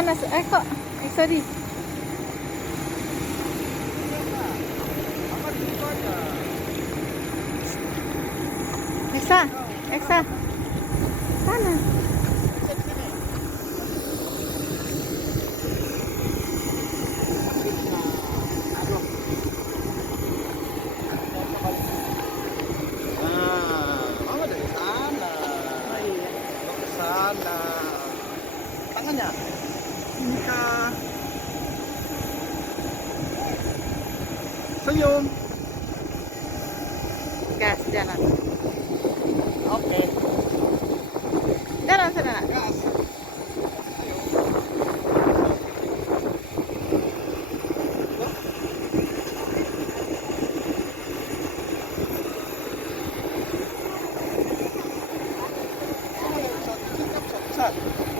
Mana? Kok? Sorry. Eksa, Eksa. Sana. Mama dari sana. Oh iya. Ke sana. Tangannya. Ini kah? Senyum. Gas, jalan. Oke. Jalan sana. Gas. Ayo.